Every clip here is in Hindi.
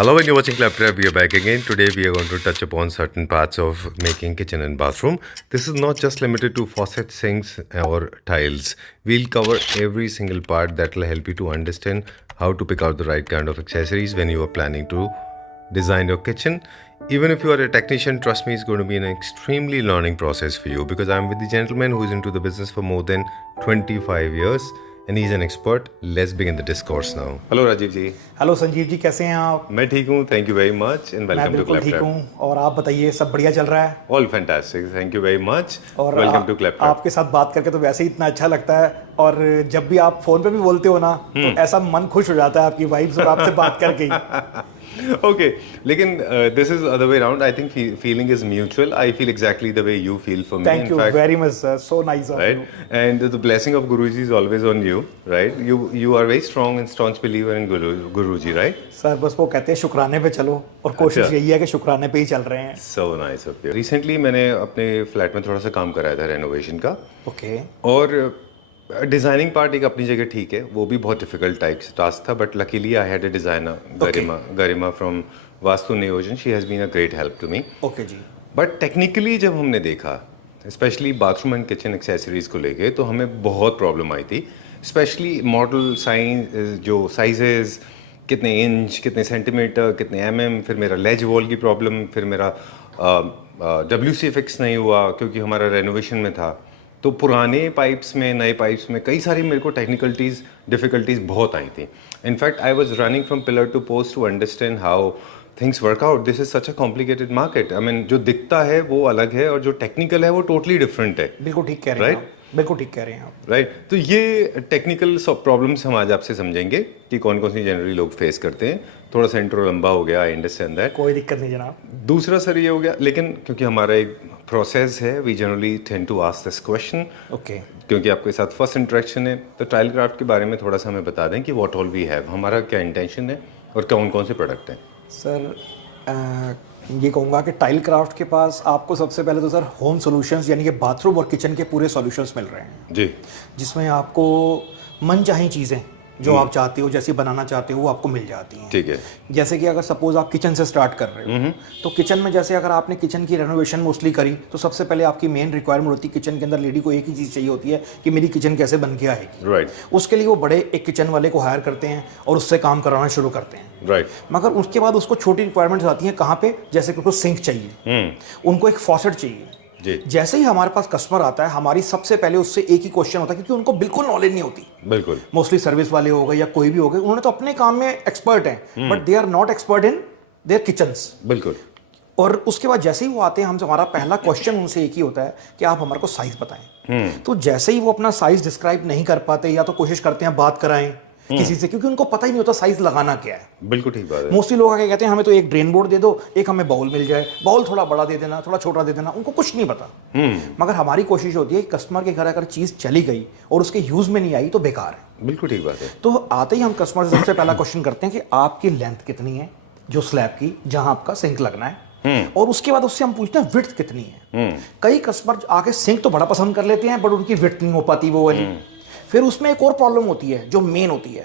Hello, when you're watching Claptrap, we are back again. Today, we are going to touch upon certain parts of making kitchen and bathroom. This is not just limited to faucets, sinks, or tiles. We'll cover every single part that will help you to understand how to pick out the right kind of accessories when you are planning to design your kitchen. Even if you are a technician, trust me, it's going to be an extremely learning process for you because I'm with the gentleman who is into the business for more than 25 years. And he's an expert. Let's begin the discourse now. Hello Rajiv ji. Hello Sanjeev ji, कैसे हैं आप? मैं ठीक हूँ, thank you very much and मैं वेलकम टू बिल्कुल ठीक क्लैपट्रैप. हूँ। और आप बताइए, सब बढ़िया चल रहा है? All fantastic, thank you very much. और वेलकम टू क्लैपट्रैप. आपके साथ बात करके तो वैसे ही इतना अच्छा लगता है, और जब भी आप फोन पे भी बोलते हो ना तो ऐसा मन खुश हो जाता है आपकी वाइब्स और आपसे बात करके ही। ओके, लेकिन this is other way around. I think feeling is mutual. I feel exactly the way you feel for me. Thank you very much sir, so nice of you. Right, and the blessing of Guruji is always on you, right? You are very strong and staunch believer in Guruji, right? Sir बस वो कहते हैं शुक्राने पे चलो, और कोशिश अच्छा। यही है कि शुक्राने पे ही चल रहे हैं। So nice of you. Recently मैंने अपने फ्लैट में थोड़ा सा काम कराया था रेनोवेशन का, ओके और डिज़ाइनिंग पार्ट एक अपनी जगह ठीक है, वो भी बहुत डिफिकल्ट टास्क था, but luckily I had a designer Garima from Vastu Niyojan. She has been a great help to me. Okay जी। बट टेक्निकली जब हमने देखा, specially bathroom and kitchen accessories को लेके, तो हमें बहुत प्रॉब्लम आई थी. स्पेशली मॉडल साइज, जो साइजेस, कितने इंच, कितने सेंटीमीटर, कितने फिर मेरा लेज वॉल की प्रॉब्लम, फिर मेरा WC फिक्स नहीं हुआ क्योंकि हमारा रेनोवेशन में था. तो पुराने पाइप्स में, नए पाइप्स में कई सारी मेरे को डिफ़िकल्टीज़ बहुत आई थी. In fact I was running from pillar to post to understand how things work out. This is such a complicated market. I mean, जो दिखता है वो अलग है और जो टेक्निकल है वो टोटली डिफरेंट है. बिल्कुल ठीक कह रहे हैं Right? आप, बिल्कुल ठीक कह रहे हैं आप। राइट, तो ये टेक्निकल प्रॉब्लम्स हम आज आपसे समझेंगे कि कौन कौन सी जनरली लोग फेस करते हैं. थोड़ा सा इंट्रो लंबा हो गया, आई अंडरस्टैंड दैट. कोई दिक्कत नहीं जनाब। दूसरा सर ये हो गया, लेकिन क्योंकि हमारा एक प्रोसेस है, we generally tend to ask this question, okay क्योंकि आपके साथ फर्स्ट इंटरेक्शन है. तो टाइल क्राफ्ट के बारे में थोड़ा सा हमें बता दें कि व्हाट ऑल वी हैव, हमारा क्या इंटेंशन है और कौन कौन से प्रोडक्ट हैं. सर, ये कहूँगा कि टाइल क्राफ्ट के पास आपको सबसे पहले तो सर होम सॉल्यूशंस यानी कि बाथरूम और किचन के पूरे सॉल्यूशंस मिल रहे हैं, जी. जिसमें आपको मनचाही चीज़ें जो आप चाहते हो, जैसी बनाना चाहते हो, वो आपको मिल जाती हैं। ठीक है. जैसे कि अगर सपोज आप किचन से स्टार्ट कर रहे हो, तो किचन में जैसे अगर आपने किचन की रेनोवेशन मोस्टली करी, तो सबसे पहले आपकी मेन रिक्वायरमेंट होती है, किचन के अंदर लेडी को एक ही चीज़ चाहिए होती है कि मेरी किचन कैसे बन के आएगी. राइट. उसके लिए वो बड़े एक किचन वाले को हायर करते हैं और उससे काम कराना शुरू करते हैं. राइट. मगर उसके बाद उसको छोटी रिक्वायरमेंट्स आती हैं. कहाँ पे? जैसे कि उनको सिंक चाहिए, उनको एक फॉसेट चाहिए. जी. जैसे ही हमारे पास कस्टमर आता है, हमारी सबसे पहले उससे एक ही क्वेश्चन होता है, क्योंकि उनको बिल्कुल नॉलेज नहीं होती. बिल्कुल. मोस्टली सर्विस वाले हो गए या कोई भी हो गए, उन्होंने तो अपने काम में एक्सपर्ट हैं, but they are not expert in their kitchens. बिल्कुल. और उसके बाद जैसे ही वो आते हैं, हमसे हमारा पहला क्वेश्चन उनसे एक ही होता है कि आप हमारे को साइज बताएं. तो जैसे ही वो अपना साइज डिस्क्राइब नहीं कर पाते, या तो कोशिश करते हैं बात कराएं किसी से, क्योंकि उनको पता ही नहीं होता साइज लगाना क्या है. बिल्कुल ठीक बात है. मोस्टली लोग आके कहते हैं हमें तो एक ड्रेन बोर्ड दे दो, एक हमें बाउल मिल जाए, बाउल थोड़ा बड़ा दे देना, थोड़ा छोटा दे देना, उनको कुछ नहीं पता. मगर हमारी कोशिश होती है कि कस्टमर के घर अगर चीज़ चली गई और उसके यूज़ में नहीं आई तो बेकार है. बिल्कुल ठीक बात है. तो आते ही हम कस्टमर से सबसे पहला क्वेश्चन करते हैं कि आपकी लेंथ कितनी है जो स्लैब की, जहां आपका सिंक लगना है. और उसके बाद उससे हम पूछते हैं विड्थ कितनी है. कई कस्टमर आके सिंक तो बड़ा पसंद कर लेते हैं, बट उनकी विड्थ नहीं हो पाती वो वाली. फिर उसमें एक और प्रॉब्लम होती है जो मेन होती है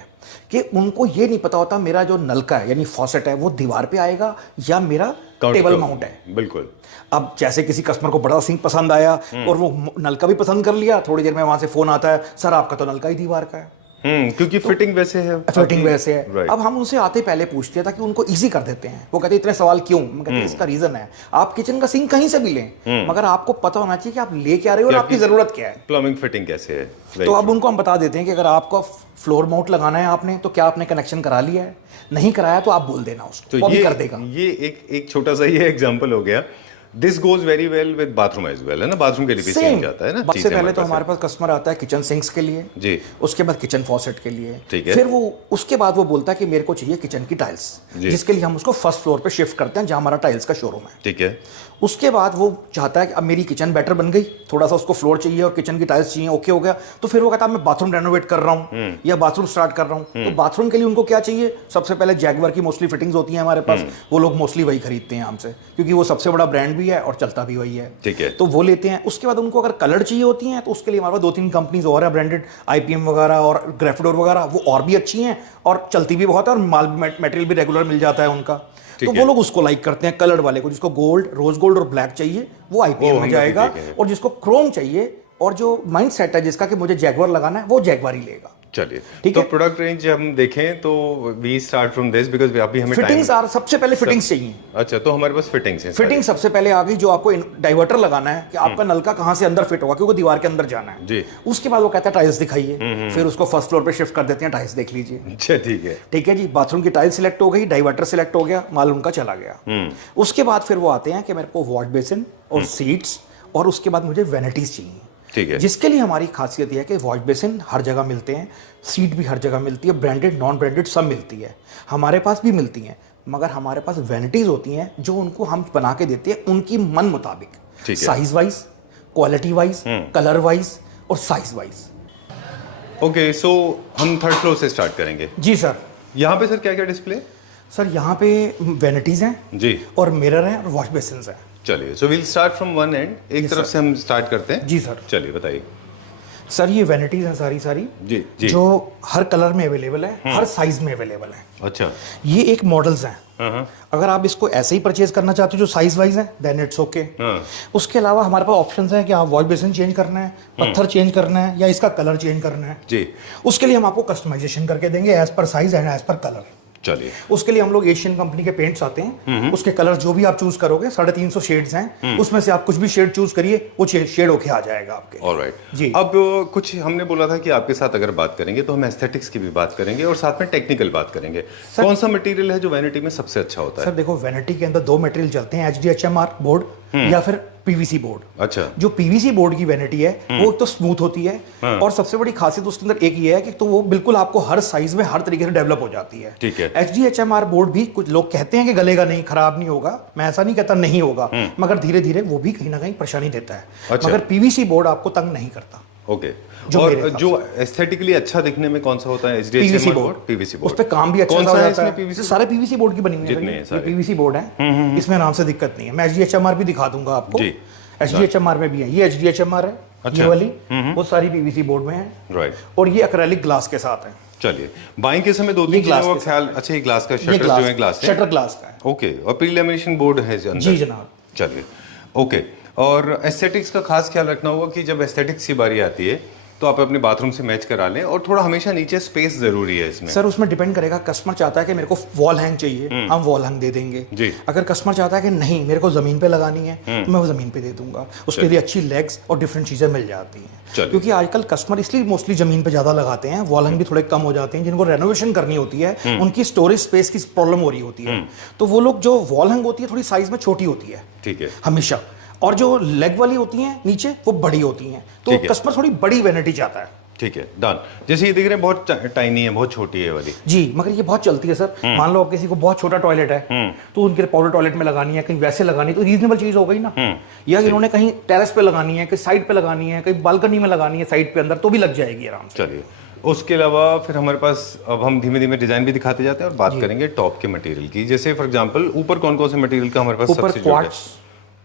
कि उनको ये नहीं पता होता मेरा जो नलका है यानी फॉसेट है वो दीवार पे आएगा या मेरा टेबल माउंट है. बिल्कुल. अब जैसे किसी कस्टमर को बड़ा सिंक पसंद आया और वो नलका भी पसंद कर लिया, थोड़ी देर में वहां से फोन आता है, सर आपका तो नलका ही दीवार का है. क्योंकि फिटिंग वैसे है. फिटिंग वैसे है. Right. अब हम उनसे आते पहले पूछते हैं ताकि उनको इजी कर देते हैं. वो कहते हैं इतने सवाल क्यों? मैं कहते हैं इसका रीजन है, आप किचन का सिंक कहीं से भी लें, मगर आपको पता होना चाहिए कि आप ले क्या रहे हो और आपकी जरूरत क्या है. प्लम्बिंग फिटिंग कैसे है. तो अब उनको हम बता देते हैं कि अगर आपको फ्लोर माउंट लगाना है आपने, तो क्या आपने कनेक्शन करा लिया है? नहीं कराया तो आप बोल देना उसको, तो वो भी ये कर देगा. ये एक छोटा सा ये एग्जांपल हो गया. This goes very well with bathroom as well, है ना. बाथरूम के लिए भी सेम जाता है ना. सबसे पहले तो हमारे पास कस्टमर आता है किचन सिंक्स के लिए जी. उसके बाद किचन फॉसेट के लिए. ठीक है. फिर वो उसके बाद वो बोलता है कि मेरे को चाहिए किचन की टाइल्स, जिसके लिए हम उसको फर्स्ट फ्लोर पे शिफ्ट करते हैं जहां हमारा टाइल्स का शोरूम है. ठीक है. उसके बाद वो चाहता है कि अब मेरी किचन बेटर बन गई, थोड़ा सा उसको फ्लोर चाहिए और किचन की टाइल्स चाहिए, ओके हो गया. तो फिर वो कहता है मैं बाथरूम रेनोवेट कर रहा हूँ या बाथरूम स्टार्ट कर रहा हूँ. तो बाथरूम के लिए उनको क्या चाहिए? सबसे पहले जैगवार की मोस्टली फिटिंग्स होती हैं हमारे पास, वो लोग मोस्टली वही खरीदते हैं हमसे, क्योंकि वो सबसे बड़ा ब्रांड भी भी है और चलता भी वही है। ठीक है। तो वो लेते हैं। उसके बाद उनको अगर कलर चाहिए होती हैं तो उसके लिए हमारे पास 2-3 कंपनीज और है ब्रांडेड, IPM वगैरह और ग्रेफिडोर वगैरह, वो और भी अच्छी हैं और चलती भी बहुत है और माल भी मटेरियल भी रेगुलर मिल जाता है उनका। तो वो लोग उसको लाइक करते हैं कलर्ड वाले को। जिसको गोल्ड, रोज गोल्ड और ब्लैक चाहिए वो IPM में जाएगा, और जिसको क्रोम चाहिए और जो माइंड सेट है जिसका कि मुझे जैगवार लगाना है वो जैगवार ही लेगा। चलिए, तो प्रोडक्ट रेंज हम देखें तो we start from this because अभी हमें फिटिंग्स आर, सबसे पहले फिटिंग्स चाहिए। अच्छा, तो हमारे पास फिटिंग्स हैं। फिटिंग सबसे पहले आ गई। जो आपको डाइवर्टर लगाना है कि आपका नलका कहां से अंदर फिट होगा, क्योंकि दीवार के अंदर जाना है जी। उसके बाद वो कहता है टाइल्स दिखाइए, फिर उसको फर्स्ट फ्लोर पे शिफ्ट कर देते हैं, टाइल्स देख लीजिए। अच्छा, ठीक है। ठीक है जी। बाथरूम की टाइल्स सिलेक्ट हो गई, डाइवर्टर सिलेक्ट हो गया, माल उनका चला गया। उसके बाद फिर वो आते हैं कि मेरे को वॉश बेसिन और सीट्स, और उसके बाद मुझे वैनिटीज चाहिए। ठीक है। जिसके लिए हमारी खासियत यह है कि वॉश बेसिन हर जगह मिलते हैं, सीट भी हर जगह मिलती है, ब्रांडेड नॉन ब्रांडेड सब मिलती है, हमारे पास भी मिलती हैं। मगर हमारे पास वैनिटीज होती हैं जो उनको हम बना के देते हैं उनकी मन मुताबिक, size wise, quality wise, colour wise और साइज वाइज। ओके, सो हम थर्ड फ्लोर से स्टार्ट करेंगे। जी सर। यहाँ पे सर क्या क्या डिस्प्ले? सर यहाँ पे वैनिटीज हैं जी, और मिरर हैं और वॉश बेसिन हैं। चलिए, so we'll start from one end, एक तरफ से हम स्टार्ट करते हैं। जी सर। चलिए बताइए सर। ये वैनिटीज हैं सारी जी जी, जो हर कलर में अवेलेबल है, हर साइज में अवेलेबल है। अच्छा, ये एक मॉडल्स हैं। अगर आप इसको ऐसे ही परचेज करना चाहते हो जो साइज वाइज है, देन इट्स ओके। उसके अलावा हमारे पास ऑप्शंस हैं कि आप वॉश बेसिन चेंज करना है, पत्थर चेंज करना है, या इसका कलर चेंज करना है जी। उसके लिए हम आपको कस्टमाइजेशन करके देंगे as per size and as per colour. चलिए, उसके लिए हम लोग एशियन कंपनी के पेंट्स आते हैं, उसके कलर जो भी आप चूज करोगे 350 शेड्स हैं, उसमें से आप कुछ भी शेड चूज करिए, वो शेड होके आ जाएगा आपके। ऑलराइट जी। अब कुछ हमने बोला था कि आपके साथ अगर बात करेंगे तो हम एस्थेटिक्स की भी बात करेंगे और साथ में टेक्निकल बात करेंगे। कौन सा मटेरियल है जो वैनिटी में सबसे अच्छा होता है? सर देखो, वैनिटी के अंदर 2 मटेरियल चलते हैं, HDHMR बोर्ड या फिर PVC बोर्ड। अच्छा। जो PVC बोर्ड की वैनिटी है वो तो स्मूथ होती है, और सबसे बड़ी खासियत उसके अंदर एक ये है कि तो वो बिल्कुल आपको हर साइज में हर तरीके से डेवलप हो जाती है। ठीक है। HDHMR बोर्ड भी कुछ लोग कहते हैं कि गलेगा नहीं, खराब नहीं होगा, मैं ऐसा नहीं कहता नहीं होगा, मगर धीरे धीरे वो भी कहीं ना कहीं परेशानी देता है। अच्छा। मगर PVC बोर्ड आपको तंग नहीं करता। ओके, और जो एस्थेटिकली अच्छा दिखने में कौन सा होता है? PVC board. PVC बोर्ड, उस पे काम भी अच्छा कौन सा हो है जाता इसमें? PVC सारे PVC बोर्ड की बनी हुई जितने है, हैं सारे PVC बोर्ड है, इसमें आराम से दिक्कत नहीं है। मैं HDHMR भी दिखा दूंगा आपको जी। HDHMR में भी है, ये HDHMR है। अच्छा। ये वाली वो सारी PVC बोर्ड में है, राइट। और ये एक्रेलिक ग्लास के साथ है। चलिए, बाइंग के समय 2-3 चीजों का ख्याल। अच्छा, ये ग्लास का शटर जो है, ग्लास है, शटर ग्लास का है। ओके, और प्री लैमिनेशन बोर्ड है अंदर? जी जनाब। चलिए, ओके। और एस्थेटिक्स का खास ख्याल रखना होगा कि जब एस्थेटिक्स की बारी आती है तो आप अपने बाथरूम से मैच करा लें, और थोड़ा हमेशा नीचे स्पेस जरूरी है इसमें। सर उसमें डिपेंड करेगा, कस्टमर चाहता है कि मेरे को वॉल हैंग चाहिए, हम वॉल हैंग दे देंगे जी। अगर कस्टमर चाहता है कि नहीं मेरे को जमीन पे लगानी है तो मैं वो जमीन पे दे दूंगा। उसके लिए अच्छी लेग्स और डिफरेंट चीजें मिल जाती हैं, क्योंकि आजकल कस्टमर इसलिए मोस्टली जमीन पे ज्यादा लगाते हैं, वॉल हैंग भी थोड़े कम हो जाते हैं, जिनको रेनोवेशन करनी होती है उनकी स्टोरेज स्पेस की प्रॉब्लम हो रही होती है, तो वो लोग जो वॉल हैंग होती है थोड़ी साइज में छोटी होती है। ठीक है। हमेशा, और जो लेग वाली होती हैं नीचे वो बड़ी होती हैं, तो कस्टमर थोड़ी बड़ी वैनिटी चाहता है। ठीक है, डन। जैसे ये दिख रहे हैं बहुत टाइनी है, बहुत छोटी है वाली। जी, मगर ये बहुत चलती है सर। मान लो आप किसी को बहुत छोटा टॉयलेट है तो उनके पाउडर टॉयलेट में लगानी है, कहीं वैसे लगानी है तो रीजनेबल चीज हो गई ना। या इन्होंने कहीं टेरेस पे लगानी है, कहीं साइड पे लगानी है, कहीं बालकनी में लगानी है साइड पे अंदर, तो भी लग जाएगी आराम से। चलिए, उसके अलावा फिर हमारे पास अब हम धीमे धीमे डिजाइन भी दिखाते जाते हैं और बात करेंगे टॉप के मटेरियल की। जैसे फॉर एग्जांपल ऊपर कौन कौन से मटेरियल का हमारे पास? ऊपर क्वार्ट्ज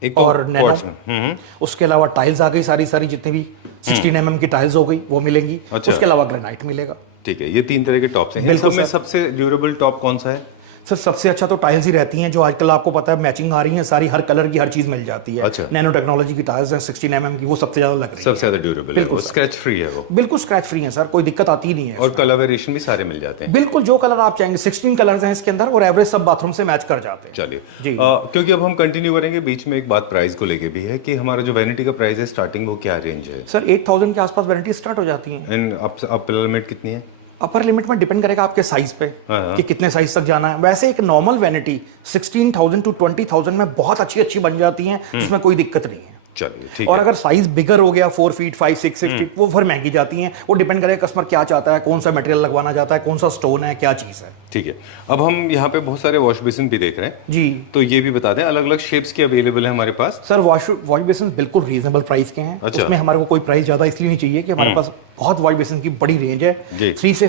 एक और नैनो, उसके अलावा टाइल्स आ गई सारी जितने भी 16 mm की टाइल्स हो गई वो मिलेंगी। अच्छा। उसके अलावा ग्रेनाइट मिलेगा। ठीक है, ये 3 तरह के टॉप्स हैं। इन सब में सबसे ड्यूरेबल टॉप कौन सा है? सर सबसे अच्छा तो टाइल्स ही रहती हैं, जो आजकल आपको पता है मैचिंग आ रही हैं सारी, हर कलर की हर चीज मिल जाती है। अच्छा। नैनो टेक्नोलॉजी की टाइल्स हैं 16 mm की, वो सबसे ज्यादा लग रही है, सबसे ज्यादा ड्यूरेबल है, वो स्क्रैच फ्री है, वो बिल्कुल स्क्रैच फ्री है सर, कोई दिक्कत आती नहीं है। और कलर वेरिएशन भी सारे मिल जाते हैं, बिल्कुल जो कलर आप चाहेंगे। 16 कलर्स हैं इसके अंदर, और एवरेज सब बाथरूम से मैच कर जाते हैं। चलिए जी। क्योंकि अब हम कंटिन्यू करेंगे, बीच में एक बात प्राइस को लेके भी है कि हमारा जो वैनिटी का प्राइस है स्टार्टिंग, वो क्या रेंज है? सर 8000 के आसपास वैनिटी स्टार्ट हो जाती है। एंड अपर लिमिट कितनी है? अपर लिमिट में डिपेंड करेगा आपके साइज पे कि कितने साइज तक जाना है। वैसे एक नॉर्मल वैनिटी 16,000 to 20,000 में बहुत अच्छी बन जाती हैं, जिसमें कोई दिक्कत नहीं है। चलिए, ठीक और है। अगर साइज बिगर हो गया 4 फीट 5 6 6 फीट, वो फिर महंगी जाती हैं। वो डिपेंड करेगा कस्टमर क्या चाहता है, कौन सा मटेरियल लगवाना चाहता है, कौन सा स्टोन है, क्या चीज़ है। ठीक है, अब हम यहाँ पे बहुत सारे वॉश बेसिन भी देख रहे हैं जी, तो ये भी बता दें, अलग अलग शेप्स के अवेलेबल है हमारे पास। सर वॉश बेसिन बिल्कुल रीजनेबल प्राइस के हैं। अच्छा। उसमें हमारे को कोई प्राइस ज़्यादा इसलिए नहीं चाहिए कि हमारे पास बहुत वॉश बेसिन की बड़ी रेंज है। 300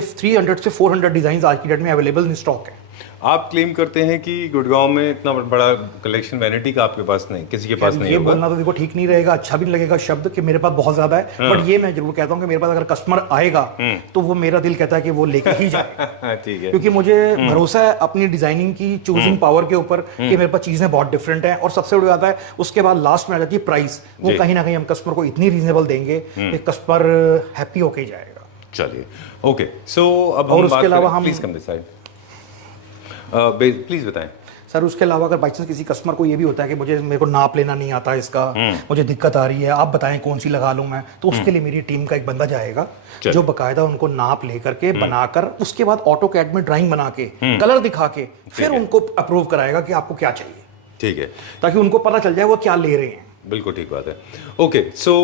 से 400 डिजाइन आज की डेट में अवेलेबल इन स्टॉक है। आप क्लेम करते हैं कि गुड़गांव में इतना बड़ा कलेक्शन वैनिटी का आपके पास नहीं, किसी के पास नहीं ये होगा। बोलना तो देखो ठीक नहीं रहेगा, अच्छा भी नहीं लगेगा शब्द कि मेरे पास बहुत ज्यादा है, बट ये मैं जरूर कहता हूँ कि मेरे पास अगर कस्टमर आएगा तो वो मेरा दिल कहता है कि वो लेके ही जाए। ठीक है। क्योंकि मुझे भरोसा है अपनी डिजाइनिंग की चूजिंग पावर के ऊपर कि मेरे पास चीजें बहुत डिफरेंट हैं, और सबसे बड़ी बात है उसके बाद लास्ट में आ जाती है प्राइस। वो कहीं ना कहीं हम कस्टमर को इतनी रीजनेबल देंगे कि कस्टमर हैप्पी होके ही जाएगा। चलिए ओके, सो अब और हम उसके बात अलावा करें, हम please come this side, please बताएं। सर उसके अलावा अगर बाई चांस किसी कस्टमर को ये भी होता है कि मेरे को नाप लेना नहीं आता इसका, मुझे दिक्कत आ रही है, आप बताएं कौन सी लगा लूं मैं, तो उसके लिए मेरी टीम का एक बंदा जाएगा जो बकायदा उनको नाप लेकर के बनाकर उसके बाद ऑटो कैड में ड्राइंग बना के कलर दिखा के फिर उनको अप्रूव कराएगा कि आपको क्या चाहिए। ठीक है, ताकि उनको पता चल जाए वो क्या ले रहे हैं। बिल्कुल ठीक बात है। ओके, सो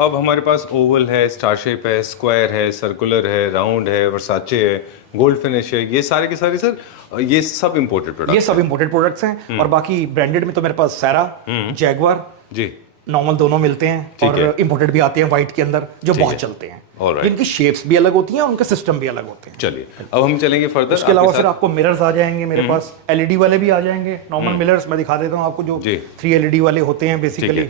अब हमारे पास ओवल है, स्टार शेप है, स्क्वायर है, सर्कुलर है, राउंड है, वर्साचे है, गोल्ड फिनिश है, ये सारे के सारे सर ये सब इंपोर्टेड प्रोडक्ट्स ये सब इंपोर्टेड प्रोडक्ट्स हैं। और बाकी ब्रांडेड में तो मेरे पास सैरा, जैगुआर जी, नॉर्मल दोनों मिलते हैं, और इंपोर्टेड भी आते हैं व्हाइट के अंदर जो बहुत चलते हैं। इनकी शेप्स भी अलग होती हैं, उनके सिस्टम भी अलग होते हैं। चलिए अब हम चलेंगे फर्दर। उसके अलावा फिर आपको मिरर्स आ जाएंगे मेरे पास, एलईडी वाले भी आ जाएंगे। नॉर्मल मिरर्स मैं दिखा देता हूँ आपको, जो 3 एलईडी वाले होते हैं बेसिकली।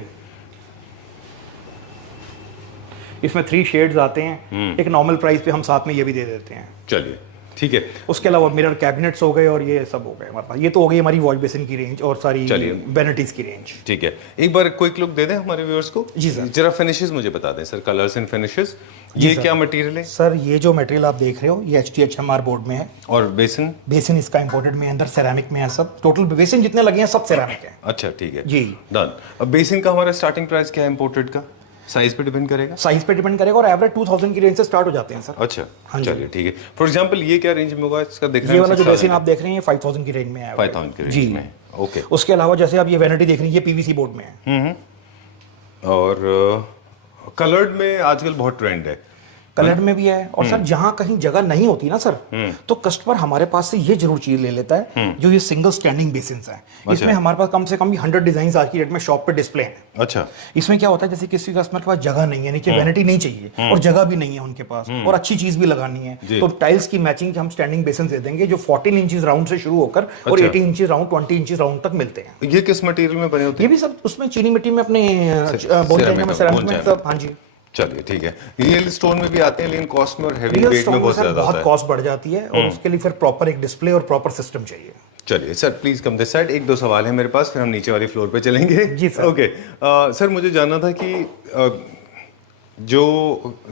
इसमें 3 शेड्स आते हैं, एक नॉर्मल प्राइस पे हम साथ में ये भी दे देते हैं। चलिए ठीक है। उसके अलावा मिरर कैबिनेट्स हो गए और ये सब हो गए हमारे पास। ये तो हो गई हमारी वॉश बेसिन की रेंज और सारी वैनिटीज की रेंज। ठीक है, एक बार क्विक लुक दे दें हमारे व्यूअर्स को। जी सर। जरा फिनिशेस मुझे बता दें सर, कलर्स एंड फिनिशेस। ये क्या मटेरियल है सर? ये जो मटेरियल आप देख रहे हो ये HTHMR बोर्ड में है। और बेसिन इसका इंपोर्टेड में, अंदर सेरामिक में है सब। टोटल बेसिन जितने लगे हैं सब सेरामिक है। अच्छा ठीक है जी, डन। अब बेसिन का हमारा स्टार्टिंग प्राइस क्या है इंपोर्टेड का? साइज पे डिपेंड करेगा? साइज पे डिपेंड करेगा, और एवरेज 2000 की रेंज से स्टार्ट हो जाते हैं सर। अच्छा चलिए ठीक है। फॉर एग्जांपल ये क्या रेंज में होगा इसका? देख रहे हैं ये वाला जो बेसिन आप देख रहे हैं 5000 की रेंज में है। 5000 की रेंज जी में। ओके। उसके अलावा जैसे आप ये वैनिटी देख रही है, ये PVC बोर्ड में है। और कलर्ड में आजकल बहुत ट्रेंड है। कलर्ड में भी है। और सर जहां कहीं जगह नहीं होती ना सर, तो कस्टमर हमारे पास से ये जरूर चीज ले लेता है, जो ये सिंगल स्टैंडिंग बेसिन्स हैं। इसमें हमारे पास कम से कम 100 डिजाइन आज की डेट में शॉप पे डिस्प्ले हैं। अच्छा। इसमें क्या होता है, जैसे किसी कस्टमर के पास जगह नहीं है, नीचे वैनिटी नहीं चाहिए और जगह भी नहीं है उनके पास, और अच्छी चीज भी लगानी है, तो टाइल्स की मैचिंग के हम स्टैंडिंग बेसिन दे देंगे, जो 14 इंचेस राउंड से शुरू होकर और 18 इंचेस राउंड, 20 इंचेस राउंड तक मिलते हैं। ये किस मटेरियल में बने होते हैं? ये भी सब उसमें चीनी मिट्टी में, अपने बोन में, सेरामिक में सब। हाँ जी। चलिए ठीक है। रियल स्टोन में भी आते हैं, लेकिन कॉस्ट में और हेवी वेट में बहुत ज्यादा बहुत कॉस्ट बढ़ जाती है, और उसके लिए फिर प्रॉपर एक डिस्प्ले और प्रॉपर सिस्टम चाहिए। चलिए sir please come this side. 1-2 सवाल है मेरे पास, फिर हम नीचे वाली फ्लोर पे चलेंगे। जी सर। ओके सर, मुझे जानना था कि जो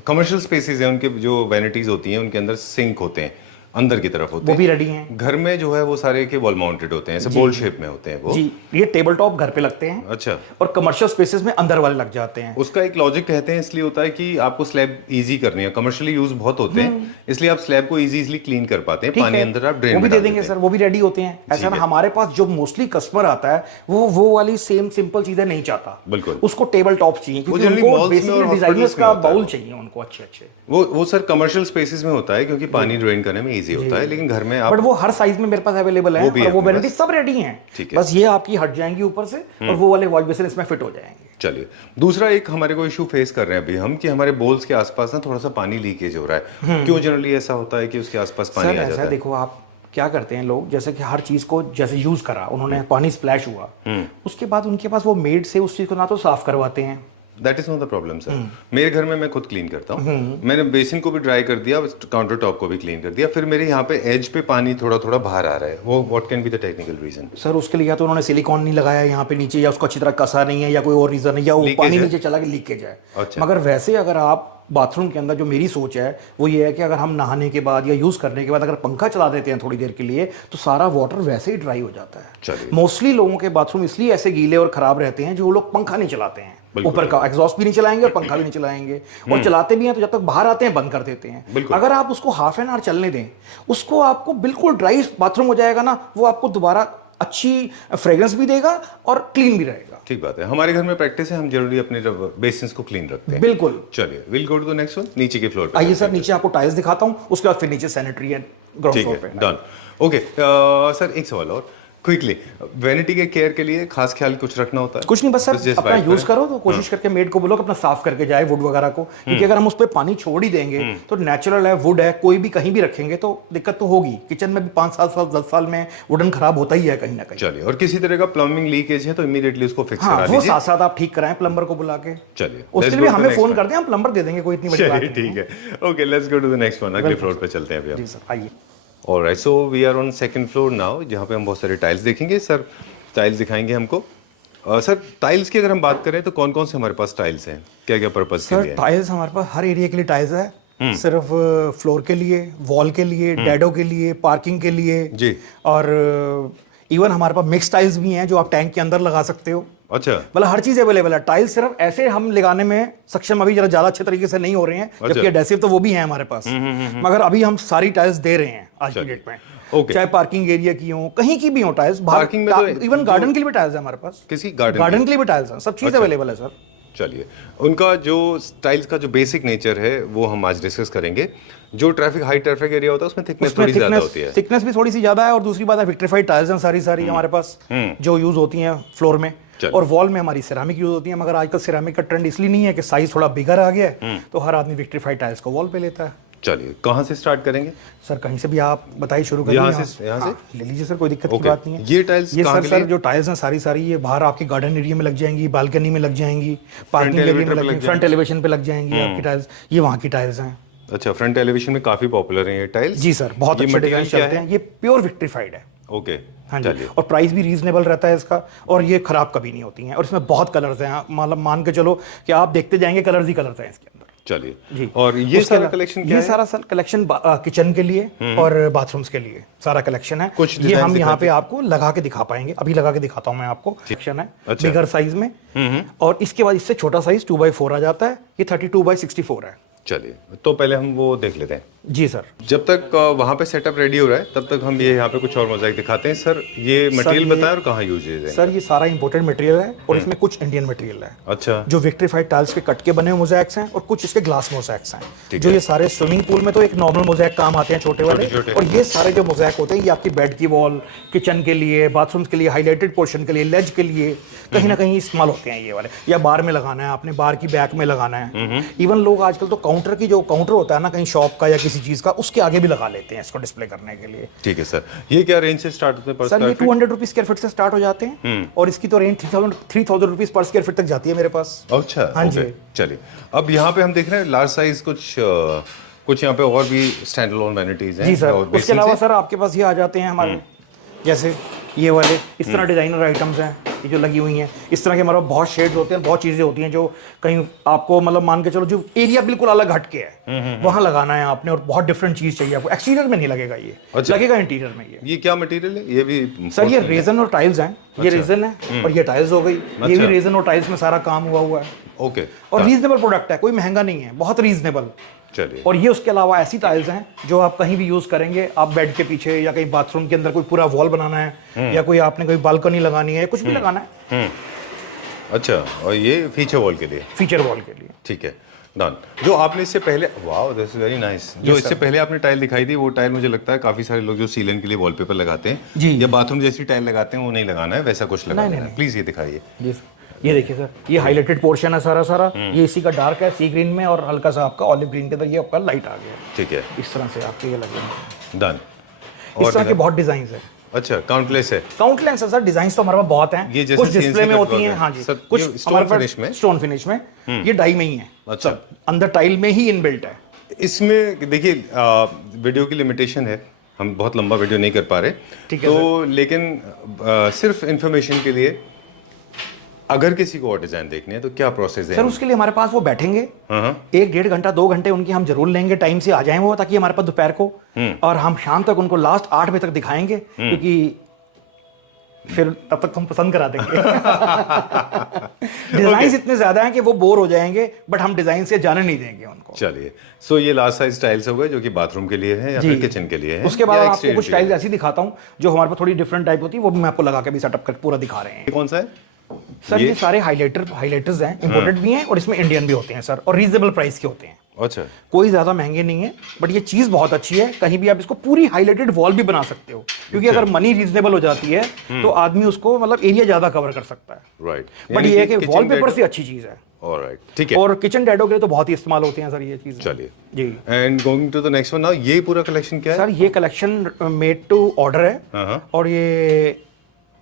कमर्शियल स्पेसेस हैं उनके जो वैनिटीज होती हैं उनके अंदर सिंक होते हैं, अंदर की तरफ होते हैं, वो भी रेडी हैं। घर में जो है वो सारे के वॉल माउंटेड होते हैं, ऐसे बोल शेप में होते हैं वो। जी, ये टेबल टॉप घर पे लगते हैं। अच्छा। और कमर्शियल स्पेसेस में अंदर वाले लग जाते हैं। उसका एक लॉजिक कहते हैं इसलिए होता है कि आपको स्लैब इजी करनी है, कमर्शियली यूज बहुत होते हैं, इसलिए आप स्लैब को इजीली क्लीन कर पाते हैं, पानी अंदर आप ड्रेन वो भी दे देंगे सर, वो भी रेडी होते हैं। ऐसा ना हमारे पास जो मोस्टली कस्टमर आता है वो वाली सेम सिंपल चीजें नहीं चाहता। बिल्कुल। उसको टेबल टॉप चाहिए, क्योंकि उनको बेसिकली डिजाइनर्स का बाउल चाहिए उनको अच्छे। वो सर कमर्शियल स्पेसेस में होता है क्योंकि पानी ड्रेन करने में इजी होता है, लेकिन घर में आप, बट वो हर साइज में मेरे पास अवेलेबल है, और वो वैनिटी सब रेडी हैं। बस ये आपकी हट जाएंगी ऊपर से, और वो वाले वॉश बेसिन इसमें फिट हो जाएंगे। चलिए, दूसरा एक हमारे को इशू फेस कर रहे हैं अभी हम, कि हमारे बोल्स के आसपास ना थोड़ा सा पानी लीकेज हो रहा है। क्यों जनरली ऐसा होता है कि उसके आसपास पानी आ जाता है? देखो आप क्या करते हैं लोग, जैसे कि हर चीज को जैसे यूज करा उन्होंने, पानी स्प्लैश हुआ, उसके बाद उनके पास वो मेड से उस चीज को ना तो साफ करवाते हैं। That is not the problem sir. मेरे घर में मैं खुद क्लीन करता हूँ, मैंने बेसिन को भी ड्राई कर दिया, काउंटर टॉप को भी क्लीन कर दिया, फिर मेरे यहाँ पे एज पे पानी थोड़ा थोड़ा बाहर आ रहा है। वो what can be the technical reason? Sir उसके लिए या तो उन्होंने सिलिकॉन नहीं लगाया यहाँ पे नीचे, या उसको अच्छी तरह कसा नहीं है, या कोई और रीजन है, या वो पानी नीचे चला के लीकेज है। अच्छा। मगर वैसे अगर आप बाथरूम के अंदर, जो मेरी सोच है वो ये है कि अगर हम नहाने के बाद या यूज करने के बाद अगर पंखा चला देते हैं थोड़ी देर के लिए, तो सारा वाटर वैसे ही ड्राई हो जाता है। मोस्टली लोगों के बाथरूम इसलिए ऐसे गीले और खराब रहते हैं जो लोग पंखा नहीं चलाते हैं, ऊपर का एग्जॉस्ट भी नहीं चलाएंगे और पंखा भी नहीं चलाएंगे, और चलाते भी हैं तो जब तक बाहर आते हैं बंद कर देते हैं। अगर आप उसको हाफ एन आवर चलने दें, उसको आपको बिल्कुल ड्राई बाथरूम हो जाएगा ना, वो आपको दोबारा अच्छी फ्रेग्रेंस भी देगा और क्लीन भी रहेगा। ठीक बात है। हमारे घर में प्रैक्टिस है, हम जरूरी अपने बेसिन्स को क्लीन रखते हैं। बिल्कुल। चलिए, will go to the next one, नीचे के फ्लोर पे। आइए सर, नीचे आपको टाइल्स दिखाता हूँ, उसके बाद फिर नीचे सैनिटरी है ग्राउंड फ्लोर पे। डन। ओके सर, एक सवाल और, क्विकली वैनिटी के केयर के लिए खास ख्याल कुछ रखना होता है? कुछ नहीं, बस सर just अपना wipe यूज करें? करो तो कोशिश करके मेड को बोलो कि अपना साफ करके जाए वुड वगैरह को, क्योंकि अगर हम उस पर पानी छोड़ ही देंगे तो नेचुरल है, वुड है, कोई भी कहीं भी रखेंगे तो दिक्कत तो होगी। किचन में भी 5-7 साल 10 साल में वुडन खराब होता ही है कहीं ना कहीं। चलिए, और किसी तरह का प्लम्बिंग लीकेज है तो इमीडिएटली उसको फिक्स हाँ, करा वो लीजिए। साथ साथ आप ठीक कराएं प्लम्बर को बुला के। चलिए, उसके let's लिए go to हमें the फोन next कर दें, हम प्लम्बर दे देंगे, कोई इतनी बड़ी one. बात चलिए, नहीं ठीक है। Okay, let's go to the next one. अगले फ्लोर पे चलते हैं अभी है। हम। जी सर, आइए। Alright, so we are on second floor now, जहाँ पे हम बहुत सारे टाइल्स देखेंगे। सर टाइल्स दिखाएंगे हमको। सर टाइल्स की अगर हम बात करें तो कौन कौन से हमारे पास टाइल्स हैं, क्या क्या पर्पस के सर लिए है? टाइल्स हमारे पास हर एरिया के लिए टाइल्स है, सिर्फ फ्लोर के लिए, वॉल के लिए, डैडो के लिए, पार्किंग के लिए जी। और इवन हमारे पास मिक्स टाइल्स भी हैं जो आप टैंक के अंदर लगा सकते हो। अच्छा, मतलब हर चीज अवेलेबल है। टाइल्स सिर्फ ऐसे हम लगाने में सक्षम अभी जरा ज्यादा अच्छे तरीके से नहीं हो रहे हैं, जबकि एडेसिव तो वो भी है हमारे पास, मगर अभी हम सारी टाइल्स दे रहे हैं आज की डेट में। ओके। चाहे पार्किंग एरिया की हो, कहीं की भी हो टाइल्स, पार्किंग में तो इवन गार्डन के लिए भी टाइल्स है हमारे पास। किसी गार्डन के लिए भी टाइल्स है, सब चीज अवेलेबल है सर। चलिए, उनका जो टाइल्स का जो बेसिक नेचर है वो हम आज डिस्कस करेंगे। जो ट्रैफिक हाई ट्रैफिक एरिया होता है उसमें थिकनेस थोड़ी ज्यादा होती है। थिकनेस भी थोड़ी सी ज्यादा है, और दूसरी बात है विक्ट्रीफाइड टाइल्स हैं सारी सारी हमारे पास जो यूज होती हैं फ्लोर में, और वॉल में हमारी सिरामिक यूज होती है। मगर आजकल सिरामिक का ट्रेंड इसलिए नहीं है कि साइज थोड़ा बिगर आ गया है, तो हर आदमी विक्ट्रीफाइड टाइल्स को वॉल पे लेता है। चलिए, कहाँ से स्टार्ट करेंगे? सर कहीं से भी आप बताइए, शुरू करिए। यहाँ से हाँ, ले लीजिए सर, कोई दिक्कत की ओके। बात नहीं है। ये टाइल्स ये कहाँ सर के सर लिए? जो टाइल्स हैं सारी सारी ये बाहर आपके गार्डन एरिया में लग जाएंगी, बालकनी में लग जाएंगी, पार्किंग एरिया में elevator पे लग लग जाएंगी, फ्रंट एलिवेशन पे लग जाएंगी आपकी टाइल्स। ये वहाँ की टाइल्स हैं। अच्छा, फ्रंट एलिवेशन में काफी पॉपुलर है ये टाइल्स। जी सर, बहुत ये अच्छे मटेरियल डिजाइन क्या चलते है? हैं। ये प्योर विक्ट्रीफाइड है। ओके, हाँ जी, चलिए। और प्राइस भी रीजनेबल रहता है इसका, और ये खराब कभी नहीं होती हैं। और इसमें बहुत कलर्स हैं, मतलब मान के चलो कि आप देखते जाएंगे कलर्स ही कलर्स हैं इसके अंदर। चलिए जी। और ये सारा कलेक्शन क्या ये है? सारा सर कलेक्शन किचन के लिए और बाथरूम्स के लिए सारा कलेक्शन है। कुछ ये हम designs यहाँ पे आपको लगा के दिखा पाएंगे, अभी लगा के दिखाता हूँ मैं आपको। कलेक्शन है अच्छा। बिगर साइज में, और इसके बाद इससे छोटा साइज 2x4 आ जाता है। ये 32x64 है। चलिए, तो पहले हम वो देख लेते हैं। जी सर। जब तक वहाँ पे सेटअप रेडी हो रहा है तब तक हम ये यहाँ पे कुछ और मोज़ाइक दिखाते हैं। सर ये मटेरियल बताएं और कहाँ यूज है? सर ये सारा इंपोर्टेड मटेरियल है, और इसमें कुछ इंडियन मटेरियल है। अच्छा, जो विक्ट्रीफाइड टाइल्स के कट के बने हुए मोज़ाइक्स हैं, और कुछ इसके ग्लास मोज़ाइक्स हैं। जो ये सारे स्विमिंग पूल में तो एक नॉर्मल मोज़ाइक काम आते हैं, छोटे वाले, और ये सारे जो मोज़ाइक होते हैं ये आपकी बेड की वॉल, किचन के लिए, बाथरूम्स के लिए, हाईलाइटेड पोर्शन के लिए, लेज के लिए कहीं ना कहीं इस्तेमाल होते हैं ये वाले। या बार में लगाना है आपने, बार की बैक में लगाना है। इवन लोग आजकल तो काउंटर की जो काउंटर होता है ना कहीं शॉप का या किसी चीज का, उसके आगे भी लगा लेते हैं इसको डिस्प्ले करने के लिए। ठीक है सर। ये क्या रेंज से स्टार्ट होते हैं? सर ये 200 रुपीज स्क्वायर फीट से स्टार्ट हो जाते हैं, और इसकी तो range 3000 rupees per square feet तक जाती है मेरे पास। अच्छा, हाँ जी। चलिए, अब यहाँ पे हम देख रहे हैं लार्ज साइज कुछ यहाँ पे और भी स्टैंड अलोन वैनिटीज हैं। जी सर। और उसके अलावा सर आपके पास ये आ जाते हैं हमारे, जैसे ये वाले इस तरह डिजाइनर आइटम्स हैं, ये जो लगी हुई हैं इस तरह के। हमारे पास बहुत शेड्स होते हैं, बहुत चीजें होती हैं जो कहीं आपको मतलब मान के चलो जो एरिया बिल्कुल अलग हट के है वहां लगाना है आपने, और बहुत डिफरेंट चीज चाहिए आपको। एक्सटीरियर में नहीं लगेगा ये। अच्छा। लगेगा इंटीरियर में ये। क्या मटेरियल है? ये भी सर ये रेजन और टाइल्स हैं। ये रेजन है और ये टाइल्स हो गई। ये भी रेजन और टाइल्स में सारा काम हुआ है। ओके, और रीजनेबल प्रोडक्ट है, कोई महंगा नहीं है, बहुत रीजनेबल। चलिए। और ये उसके अलावा ऐसी टाइल्स हैं जो आप कहीं भी यूज करेंगे, आप बेड के पीछे या कहीं बाथरूम के अंदर कोई पूरा वॉल बनाना है, या कोई आपने कोई बालकनी लगानी है, कुछ भी लगाना है। अच्छा, और ये फीचर वॉल के लिए? फीचर वॉल के लिए। ठीक है, डन। जो आपने इससे पहले, wow this is very nice, जो इससे पहले आपने टाइल दिखाई थी वो टाइल मुझे लगता है काफी सारे लोग जो सीलन के लिए वॉलपेपर लगाते हैं जी, या बाथरूम जैसी टाइल लगाते हैं वो नहीं लगाना है, वैसा कुछ लगाना है। प्लीज ये दिखाइए। जी ये देखिए सर, ये हाईलाइटेड पोर्शन है सारा सारा। ये इसी का डार्क है सी ग्रीन में, और हल्का सा आपका ऑलिव ग्रीन के अंदर ये आपका लाइट आ गया। ठीक है, इस तरह से आपके ये लगे। डन। इस तरह के बहुत डिजाइन है। अच्छा, काउंटलेस है? काउंटलेस है सर, डिजाइन तो हमारे पास बहुत हैं। ये जैसे कुछ डिस्प्ले में होती हैं, हाँ जी, कुछ स्टोन फिनिश में। स्टोन फिनिश में, ये डाई में ही है। अच्छा, अंदर टाइल में ही इनबिल्ट है। इसमें देखिए वीडियो की लिमिटेशन है, हम बहुत लंबा वीडियो नहीं कर पा रहे, ठीक है तो लेकिन सिर्फ इंफॉर्मेशन के लिए अगर किसी को और डिजाइन देखनी है तो क्या प्रोसेस है? सर उसके लिए हमारे पास वो बैठेंगे, 1-1.5 घंटा 2 घंटे उनकी हम जरूर लेंगे, टाइम से आ जाएं वो, ताकि हमारे पास दोपहर को, और हम शाम तक उनको लास्ट 8 बजे तक दिखाएंगे, क्योंकि फिर तब तक हम पसंद करा देंगे। डिजाइन इतने ज्यादा हैं कि वो बोर हो जाएंगे, बट हम डिजाइन से जाने नहीं देंगे उनको। चलिए, सो ये लार्ज साइज टाइल्स हो गए जो कि बाथरूम के लिए है या फिर किचन के लिए है। उसके बाद आपको कुछ टाइल्स ऐसी दिखाता हूँ जो हमारे पास थोड़ी डिफरेंट टाइप होती है, वो भी मैं आपको लगा के भी सेटअप करके पूरा दिखा रहे हैं। कौन सा है सर? ये सारे हाइलाइटर्स हैं, इंपोर्टेड भी हैं और इसमें इंडियन भी होते हैं सर, और रीजनेबल प्राइस के होते हैं। अच्छा, कोई ज़्यादा महंगे नहीं है, बट ये चीज़ बहुत अच्छी है। कहीं भी आप इसको पूरी हाईलाइटेड वॉल भी बना सकते हो, क्योंकि अगर मनी रीजनेबल हो जाती है तो आदमी उसको मतलब एरिया ज़्यादा कवर कर सकता है। राइट, बट ये है कि वॉलपेपर से अच्छी चीज़ है। ऑलराइट, ठीक है। और किचन डैडो के लिए तो बहुत ही इस्तेमाल होते हैं सर ये चीज़। चलिए जी। And going to the next one now, ये पूरा कलेक्शन क्या है? सर ये कलेक्शन मेड टू ऑर्डर है, हाँ। और ये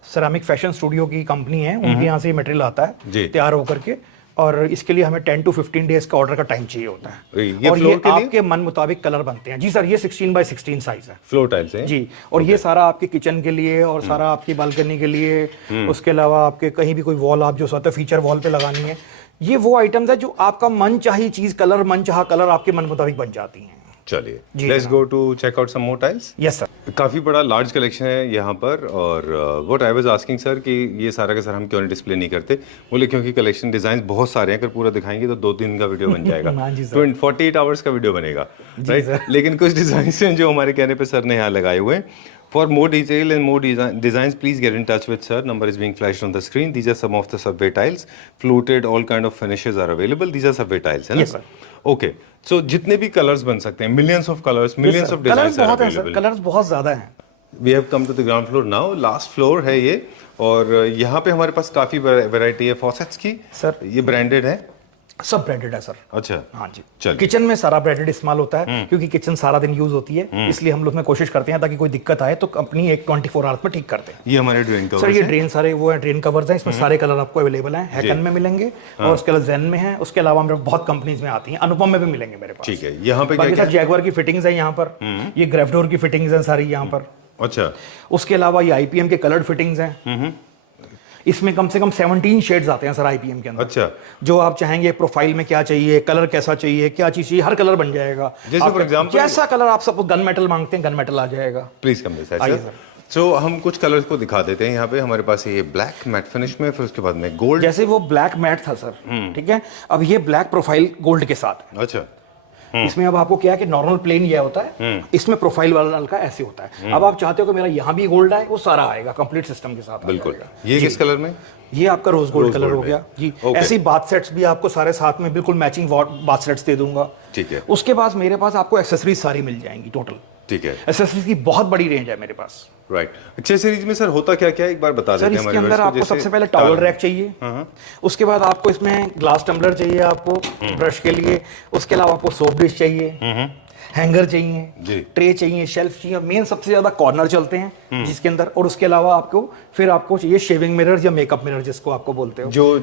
सेरामिक फैशन स्टूडियो की कंपनी है, उनके यहाँ से ये मटेरियल आता जी। है तैयार होकर के, और इसके लिए हमें 10 to 15 डेज का ऑर्डर का टाइम चाहिए होता है। ये और फ्लोर ये के लिए? आपके मन मुताबिक कलर बनते हैं। जी सर, ये 16 by 16 साइज है फ्लोर टाइल्स हैं जी। और ये सारा आपके किचन के लिए और सारा आपकी बालकनी के लिए, उसके अलावा आपके कहीं भी कोई वॉल आप जो चाहते हो फीचर वॉल पे लगानी है, ये वो आइटम्स है जो आपका मन चाही चीज कलर, मन चाहा कलर आपके मन मुताबिक बन जाती हैं। चलिए जी let's go to check out some more tiles. Yes sir. काफ़ी बड़ा लार्ज कलेक्शन है यहाँ पर, और what I was asking sir कि ये सारा का सारा हम क्यों नहीं डिस्प्ले नहीं करते? बोले क्योंकि कलेक्शन डिजाइन बहुत सारे हैं, अगर पूरा दिखाएंगे तो 2 दिन का वीडियो बन जाएगा। हाँ जी सर। 48 आवर्स का वीडियो बनेगा, राइट? लेकिन कुछ डिजाइन हैं जो हमारे कहने पे सर ने यहाँ लगाए हुए हैं। For more detail and more designs, please get in touch with sir. Number is being flashed on the screen. These are some of the subway tiles. Fluted, all kind of finishes are available. These are subway tiles, है ना? Yes, sir. Okay. So जितने भी colors बन सकते हैं, millions of colors, millions of designs are available. Colours बहुत ज्यादा हैं। We have come to the ground floor now. Last floor है ये, और यहाँ पे हमारे पास काफी वैरायटी है faucets की। सर ये ब्रांडेड है? सब ब्रांडेड है सर। अच्छा, हाँ जी। चलिए। किचन में सारा ब्रांडेड इस्तेमाल होता है, क्योंकि किचन सारा दिन यूज होती है, इसलिए हम लोग में कोशिश करते हैं ताकि कोई दिक्कत आए तो कंपनी एक 24 आवर्स में ठीक करते हैं। ये हमारे ड्रेन कवर्स सर ये हैं। ड्रेन सारे वो है, ड्रेन कवर्स हैं, इसमें सारे कलर आपको अवेलेबल हैं। हैकन में मिलेंगे, और उसके अलावा जेन में है, उसके अलावा मेरे बहुत कंपनीज में आती हैं, अनुपम में भी मिलेंगे मेरे पास। ठीक है, यहाँ पे बाकी क्या सर जैगुआर की फिटिंग्स है यहाँ पर, ये ग्रेफडोर की फिटिंग्स हैं सारी यहाँ पर। अच्छा, उसके अलावा ये आईपीएम के कलर्ड फिटिंग्स हैं। इसमें कम से कम 17 शेड्स आते हैं सर आईपीएम के अंदर। अच्छा, जो आप चाहेंगे प्रोफाइल में क्या चाहिए, कलर कैसा चाहिए, क्या चीज चाहिए, हर कलर बन जाएगा। जैसे फॉर एग्जांपल जैसा कलर आप सब गन मेटल मांगते हैं, गन मेटल आ जाएगा। प्लीज कम दिस आइए सर। सो हम कुछ कलर्स को दिखा देते हैं। यहाँ पे हमारे पास ये ब्लैक मैट फिनिश में, फिर उसके बाद में गोल्ड। जैसे वो ब्लैक मैट था सर, ठीक है, अब ये ब्लैक प्रोफाइल गोल्ड के साथ है। अच्छा, इसमें अब आपको क्या है कि नॉर्मल प्लेन ये होता है, इसमें प्रोफाइल वाला नलका ऐसे होता है। अब आप चाहते हो कि मेरा यहाँ भी गोल्ड आए, वो सारा आएगा कंप्लीट सिस्टम के साथ आ बिल्कुल। जाएगा। ये किस कलर में? ये आपका रोज गोल्ड कलर हो गोल्ड गया है। जी। Okay. ऐसे ही बाथ सेट्स भी आपको सारे साथ में बिल्कुल मैचिंग बाथ सेट्स दे दूंगा। ठीक है, उसके बाद मेरे पास आपको एक्सेसरीज सारी मिल जाएंगी टोटल। ठीक है, एक्सेसरीज की बहुत बड़ी रेंज है मेरे पास। राइट। एक्सेसरीज में सर होता क्या क्या है, एक बार बता सर देते हैं इसके हमारे अंदर viewers को। आपको जैसे सबसे पहले टॉवल रैक चाहिए, उसके बाद आपको इसमें ग्लास टम्बलर चाहिए आपको ब्रश के लिए, उसके अलावा आपको सोप डिश चाहिए, हैंगर चाहिए जी, ट्रे चाहिए, शेल्फ चाहिए, मेन सबसे ज्यादा कॉर्नर चलते हैं जिसके अंदर। और उसके अलावा फिर आपको चाहिए शेविंग मिरर या मेकअप मिरर जिसको आपको बोलते हो, जो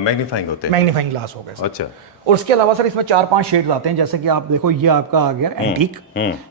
मैग्नीफाइंग होते हैं। मैग्नीफाइंग ग्लास हो गए। अच्छा, और उसके अलावा सर इसमें 4-5 शेड्स आते हैं, जैसे कि आप देखो ये आपका आ गया एंटीक,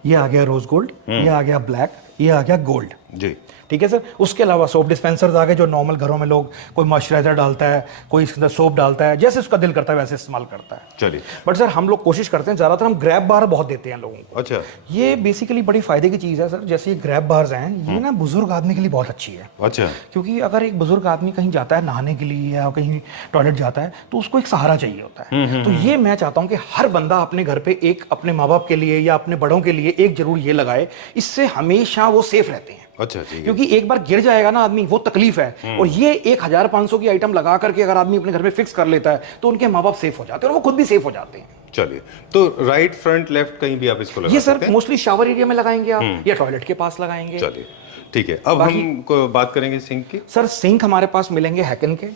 ये आ गया रोज गोल्ड, ये आ गया ब्लैक, ये आ गया गोल्ड। जी, ठीक है सर। उसके अलावा सोप डिस्पेंसर्स आ गए, जो नॉर्मल घरों में लोग कोई मॉइस्चराइजर डालता है, कोई इसके अंदर सोप डालता है, जैसे उसका दिल करता है वैसे इस्तेमाल करता है। चलिए। बट सर हम लोग कोशिश करते हैं, ज़्यादातर हम ग्रैब बार बहुत देते हैं लोगों को। अच्छा, ये बेसिकली बड़ी फायदे की चीज़ है सर। जैसे ये ग्रैब बार्स हैं, ये ना बुजुर्ग आदमी के लिए बहुत अच्छी है। अच्छा, क्योंकि अगर एक बुजुर्ग आदमी कहीं जाता है नहाने के लिए या कहीं टॉयलेट जाता है, तो उसको एक सहारा चाहिए होता है। तो ये मैं चाहता हूँ कि हर बंदा अपने घर पे एक अपने माँ बाप के लिए या अपने बड़ों के लिए एक जरूर ये लगाए, इससे हमेशा वो सेफ रहते हैं। अच्छा, ठीक है। क्योंकि एक बार गिर जाएगा ना आदमी, वो तकलीफ है। और ये 1500 की आइटम लगा करके अगर आदमी अपने घर में फिक्स कर लेता है, तो उनके माँ बाप सेफ हो जाते हैं और वो खुद भी सेफ हो जाते हैं। चलिए, तो राइट, फ्रंट, लेफ्ट कहीं भी आप इसको लगा ये सकते सर हैं। मोस्टली शावर एरिया में लगाएंगे आप, या टॉयलेट के पास लगाएंगे। चलिए, ठीक है। अब हम बात करेंगे सिंक की। सर सिंक हमारे पास मिलेंगे हैकन के,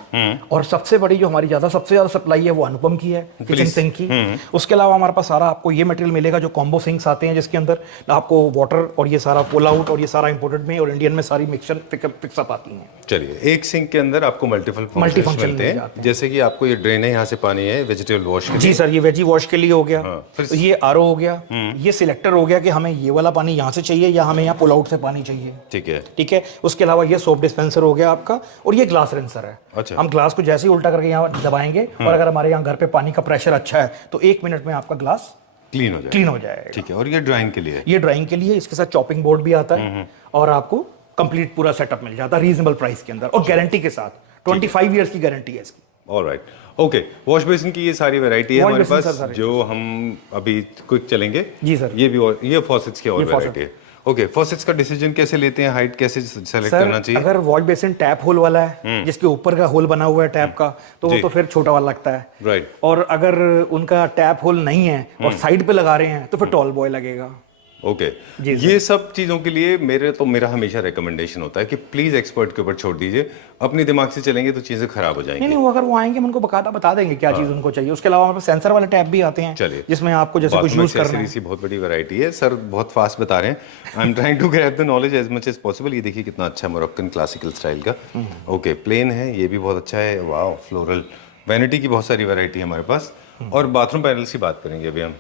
और सबसे बड़ी जो हमारी सबसे ज्यादा सप्लाई है वो अनुपम की है किचन सिंक की। उसके अलावा हमारे पास सारा आपको ये मटेरियल मिलेगा जो कॉम्बो सिंक्स आते हैं, जिसके अंदर आपको वाटर और ये सारा पुल आउट और ये सारा इंपोर्टेड में और इंडियन में सारी मिक्सर फिक्सअप आती हैं। चलिए, एक सिंक के अंदर आपको मल्टीपल फंक्शन मिलते मिल हैं। जाते हैं। जैसे कि आपको ये ड्रेन है, यहाँ से पानी है वेजिटेबल वॉश के जी लिए। सर, ये वेजी वॉश के लिए हो गया। फिर तो ये आरओ हो गया, ये सिलेक्टर हो गया कि हमें ये वाला पानी यहाँ से चाहिए या हमें यहाँ पुल आउट से पानी चाहिए। ठीक है, ठीक है। उसके अलावा ये सोप डिस्पेंसर हो गया आपका, और ये ग्लास रिंसर है। अच्छा। हम ग्लास को जैसे ही उल्टा करके यहाँ दबाएंगे, और अगर हमारे यहाँ घर पे पानी का प्रेशर अच्छा है, तो 1 मिनट में आपका ग्लास क्लीन हो जाए। क्लीन हो जाएगा। ठीक है, और ये ड्राइंग के लिए? ये ड्राइंग के लिए, इसके साथ चॉपिंग बोर्ड भी आता है, और आपको कंप्लीट पूरा सेटअप मिल जाता है रीजनेबल प्राइस के अंदर, और गारंटी के साथ 25 ईयर्स की गारंटी है इसकी। Alright, okay. वॉश बेसिन की ये सारी वैरायटी है हमारे बेसिन पास, सर, जो हम अभी क्विक चलेंगे। जी सर। ये भी, और ये फॉसेट्स की और वैरायटी है। ओके, फॉसेट्स का डिसीजन कैसे लेते हैं, हाइट कैसे सेलेक्ट सर करना चाहिए? अगर वॉश बेसिन टैप होल वाला है जिसके ऊपर का होल बना हुआ है टैप का, तो वो जी। तो फिर छोटा वाला लगता है। राइट। और अगर उनका टैप होल नहीं है और साइड पे लगा रहे हैं तो फिर टॉल बॉय लगेगा। ओके, जी सर। ये सब चीज़ों के लिए मेरा हमेशा रिकमेंडेशन होता है कि प्लीज़ एक्सपर्ट के ऊपर छोड़ दीजिए। अपने दिमाग से चलेंगे तो चीज़ें खराब हो नहीं जाएंगी। नहीं, वो अगर वो आएंगे हम उनको बता देंगे क्या चीज़ उनको चाहिए। उसके अलावा हमारे पास सेंसर वाले टैप भी आते हैं, चलिए। जिसमें आपको जैसे कुछ बाथरूम यूज़ करना है। एक्सेसरीज की बहुत बड़ी वैरायटी है सर, बहुत फास्ट बता रहे हैं। I am trying to grab the knowledge as much as possible. ये देखिए कितना अच्छा मोरक्कन क्लासिकल स्टाइल का। ओके, प्लेन है, ये भी बहुत अच्छा है। वाह, फ्लोरल वैनिटी की बहुत सारी वैरायटी है हमारे पास। और बाथरूम पैनल्स की बात करेंगे अभी हम।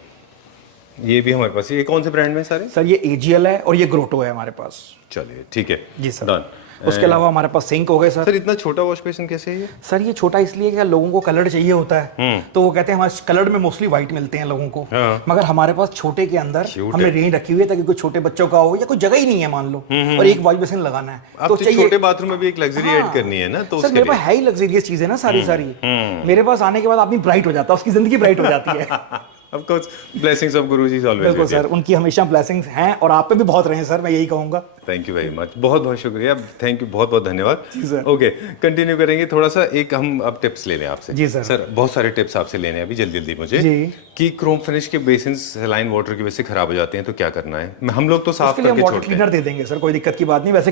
ये भी हमारे पास, ये कौन से ब्रांड में सारे? सर ये AGL है और ये ग्रोटो है हमारे पास। चलिए ठीक है जी सर। डन। उसके अलावा हमारे पास सिंक हो गए सर। सर इतना छोटा वॉश बेसिन कैसे है ये? सर ये छोटा इसलिए कि लोगों को कलर चाहिए होता है, तो वो कहते हैं हमारे कलर में मोस्टली व्हाइट मिलते हैं लोगों को। हाँ। मगर हमारे पास छोटे के अंदर Cute हमने है। रेंज रखी हुई है ताकि कोई छोटे बच्चों का हो या कोई जगह ही नहीं है मान लो और एक वॉश बेसिन लगाना है आप तो तो चाहिए। छोटे बाथरूम में भी एक लग्जरी हाँ। ऐड करनी है ना, तो सर उसके मेरे लिए पास है ही लग्जरियस चीजें ना सारी सारी। मेरे पास आने के बाद आदमी ब्राइट हो जाता है, उसकी जिंदगी ब्राइट हो जाती है। Of course, blessings of Guruji is always बिल्कुल विद यू। सर, उनकी हमेशा ब्लेसिंग्स हैं और आप पे भी बहुत रहे हैं सर, मैं यही कहूंगा। थैंक यू वेरी मच, बहुत बहुत शुक्रिया, थैंक यू, बहुत बहुत धन्यवाद। जी सर। ओके, कंटिन्यू करेंगे थोड़ा सा। एक हम अब टिप्स ले लें आपसे। जी सर। सर बहुत सारे टिप्स आपसे लेने हैं अभी जल्दी जल्दी मुझे, जी। कि क्रोम फिनिश के बेसिन्स सलाइन वाटर की वजह से खराब हो जाते हैं तो क्या करना है? हम लोग तो साफ उसके लिए हम करके वाटर छोड़ते हैं। क्लीनर दे देंगे सर, कोई दिक्कत की बात नहीं। वैसे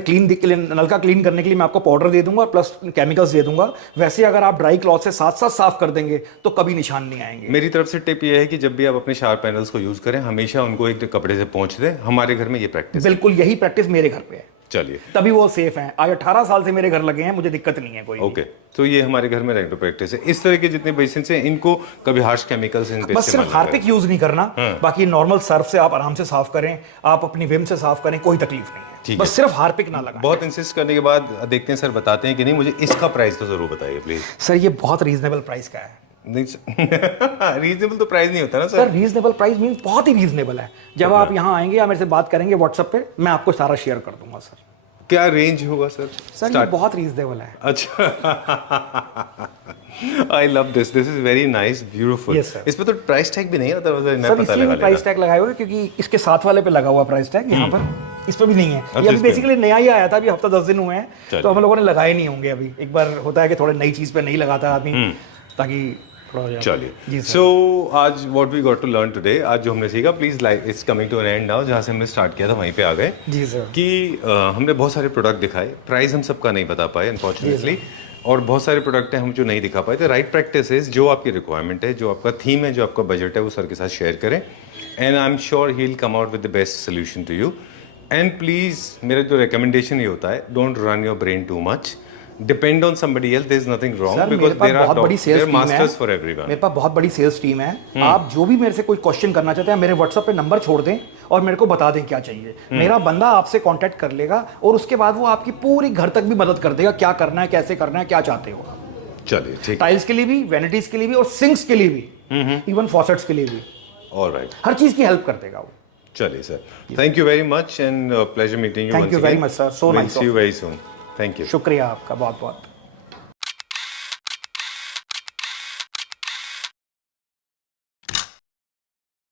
नलका क्लीन करने के लिए मैं आपको पाउडर दे दूंगा प्लस केमिकल्स दे दूंगा। वैसे अगर आप ड्राई क्लॉथ से साथ साथ साफ कर देंगे तो कभी निशान नहीं आएंगे। मेरी तरफ से टिप ये है कि जब भी आप अपने शावर पैनल्स को यूज करें हमेशा उनको एक कपड़े से पोंछ दें। हमारे घर में ये प्रैक्टिस है। बिल्कुल यही प्रैक्टिस मेरे घर पे है, चलिए तभी वो सेफ हैं। आज 18 साल से मेरे घर लगे हैं, मुझे दिक्कत नहीं है कोई। ओके, तो ये हमारे घर में रेगुलर प्रैक्टिस है। इस तरह के जितने बेसिन्स हैं इनको कभी हार्श केमिकल्स इन पे बस इस्तेमाल सिर्फ ना हार्पिक यूज नहीं करना, बाकी नॉर्मल सर्फ से आप आराम से साफ करें, आप अपनी विम से साफ करें, कोई तकलीफ नहीं है। ठीक बस है। सिर्फ हार्पिक ना लगाएं। बहुत इंसिस्ट करने के बाद देखते हैं सर बताते हैं कि नहीं। मुझे इसका प्राइस तो जरूर बताइए प्लीज। सर ये बहुत रीजनेबल प्राइस का है। नहीं रीजनेबल तो प्राइस नहीं होता ना sir sir. Reasonable price mean बहुत ही रीजनेबल है। जब आप यहाँ आएंगे या मेरे से बात करेंगे व्हाट्सएप पे, मैं आपको सारा शेयर कर दूंगा सर। क्या रेंज होगा सर? सर ये बहुत रीजनेबल है। अच्छा, I love this, this is very nice, beautiful. Yes, sir. इस पे तो प्राइस टैग भी नहीं होता, मैं सर पता इसलिए लगा भी प्राइस लेता। टैग लगाए हुए क्योंकि इसके साथ वाले पे लगा हुआ प्राइस टैग, यहाँ पर इस पे भी नहीं है। ये अभी इस पे बेसिकली नया ही आया था, अभी हफ्ता 10 दिन हुए हैं, चलिए। तो हम लोगों ने लगाए नहीं होंगे अभी। एक बार होता है कि थोड़े नई चीज पे नहीं लगाता आदमी, ताकि थोड़ा हो जाए। चलिए, जी सर। सो आज what we got to learn today, आज जो हमने सीखा, please like it's coming to an end now. जहाँ से हमने स्टार्ट किया था वहीं पे आ गए जी सर। कि हमने बहुत सारे प्रोडक्ट दिखाए, प्राइस हम सबका नहीं बता पाए अनफॉर्चुनेटली, और बहुत सारे प्रोडक्ट हैं हम जो नहीं दिखा पाए थे। राइट प्रैक्टिसेस, जो आपकी रिक्वायरमेंट है, जो आपका थीम है, जो आपका बजट है, वो सर के साथ शेयर करें and I am sure he will come out with the best solution to you. And please मेरा जो रिकमेंडेशन ये होता है, don't run your brain too much, depend on somebody else, there is nothing wrong, sir because मेरे पास देयर आर बहुत बड़ी सेल्स टीम है, मास्टर्स फॉर एवरीवन। मेरे पास बहुत बड़ी सेल्स टीम है। आप जो भी मेरे से कोई क्वेश्चन करना चाहते हैं, मेरे व्हाट्सएप पे नंबर छोड़ दें और मेरे को बता दें क्या चाहिए। मेरा बंदा आपसे कांटेक्ट कर लेगा और उसके बाद वो आपकी पूरी घर तक भी मदद कर देगा, क्या करना है, कैसे करना है, क्या चाहते हो आप। चलिए ठीक, टाइल्स के लिए भी, वैनिटीज के लिए भी और सिंक्स के लिए भी, इवन फॉसेट्स के लिए भी, ऑलराइट, हर चीज की हेल्प कर देगा वो। चलिए sir, thank you very much and pleasure meeting you. Thank you very much, sir. So nice see of you very soon. Thank you. शुक्रिया आपका बहुत बहुत।